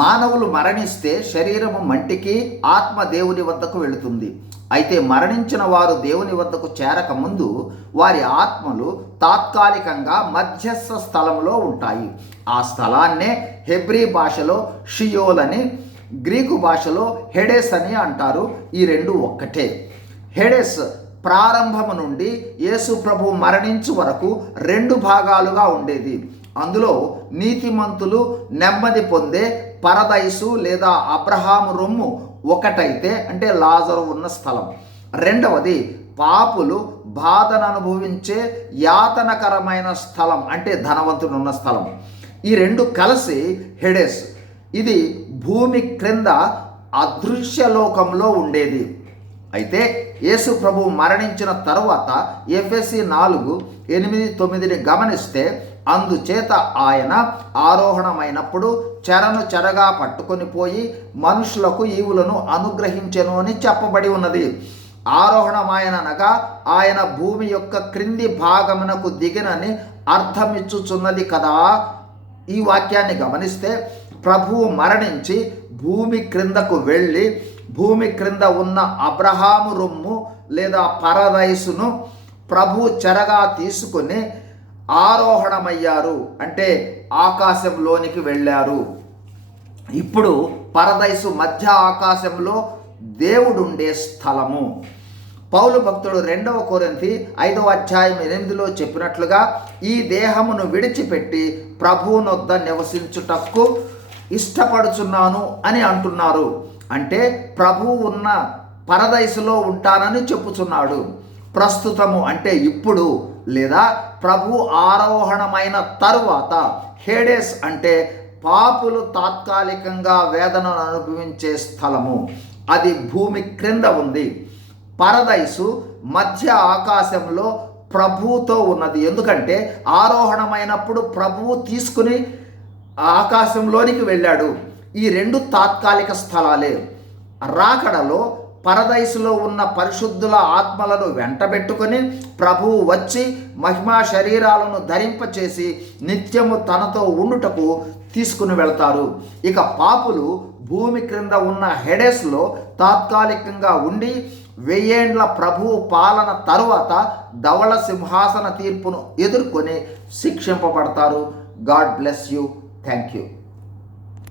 మానవులు మరణిస్తే శరీరము మంటికి ఆత్మ దేవుని వద్దకు వెళుతుంది. అయితే మరణించిన వారు దేవుని వద్దకు చేరక ముందు వారి ఆత్మలు తాత్కాలికంగా మధ్యస్థ స్థలంలో ఉంటాయి. ఆ స్థలాన్నే హెబ్రీ భాషలో షియోల్ అని గ్రీకు భాషలో హెడెస్ అని అంటారు. ఈ రెండు ఒక్కటే. హెడెస్ ప్రారంభము నుండి యేసు ప్రభు మరణించు వరకు రెండు భాగాలుగా ఉండేది. అందులో నీతిమంతులు నెమ్మది పొందే పరదైసు లేదా అబ్రహాము రొమ్ము ఒకటైతే అంటే లాజరు ఉన్న స్థలం. రెండవది పాపులు బాధను అనుభవించే యాతనకరమైన స్థలం అంటే ధనవంతుడు ఉన్న స్థలం. ఈ రెండు కలిసి హెడెస్. ఇది భూమి క్రింద అదృశ్య లోకంలో ఉండేది. అయితే యేసు ప్రభు మరణించిన తరువాత ఎఫ్ఎస్సి నాలుగు ఎనిమిది తొమ్మిదిని గమనిస్తే అందుచేత ఆయన ఆరోహణమైనప్పుడు చెరను చెరగా పట్టుకొని పోయి మనుషులకు ఈవులను అనుగ్రహించెను అని చెప్పబడి ఉన్నది. ఆరోహణమాయననగా ఆయన భూమి యొక్క క్రింది భాగమునకు దిగినని అర్థమిచ్చుచున్నది కదా. ఈ వాక్యాన్ని గమనిస్తే ప్రభువు మరణించి భూమి క్రిందకు వెళ్ళి భూమి క్రింద ఉన్న అబ్రహాము రొమ్ము లేదా పరదైసును ప్రభు చెరగా తీసుకుని ఆరోహణమయ్యారు. అంటే ఆకాశంలోనికి వెళ్ళారు. ఇప్పుడు పరదైసు మధ్య ఆకాశంలో దేవుడుండే స్థలము. పౌలు భక్తుడు రెండవ కోరింతి ఐదవ అధ్యాయం ఎనిమిదిలో చెప్పినట్లుగా ఈ దేహమును విడిచిపెట్టి ప్రభువునొద్ద నివసించుటకు ఇష్టపడుచున్నాను అని అంటున్నారు. అంటే ప్రభువు ఉన్న పరదైసులో ఉంటానని చెప్పుచున్నాడు. ప్రస్తుతము అంటే ఇప్పుడు లేదా ప్రభు ఆరోహణమైన తరువాత హేడేస్ అంటే పాపులు తాత్కాలికంగా వేదనను అనుభవించే స్థలము. అది భూమి క్రింద ఉంది. పరదైసు మధ్య ఆకాశంలో ప్రభువుతో ఉన్నది. ఎందుకంటే ఆరోహణమైనప్పుడు ప్రభువు తీసుకుని ఆకాశంలోనికి వెళ్ళాడు. ఈ రెండు తాత్కాలిక స్థలాలే. రాకడలో పరదైసులో ఉన్న పరిశుద్ధుల ఆత్మలను వెంటబెట్టుకొని ప్రభువు వచ్చి మహిమా శరీరాలను ధరింపచేసి నిత్యము తనతో ఉండుటకు తీసుకుని వెళతారు. ఇక పాపులు భూమి క్రింద ఉన్న హెడెస్లో తాత్కాలికంగా ఉండి వెయ్యేండ్ల ప్రభువు పాలన తరువాత ధవళ సింహాసన తీర్పును ఎదుర్కొని శిక్షింపబడతారు. God bless you. Thank you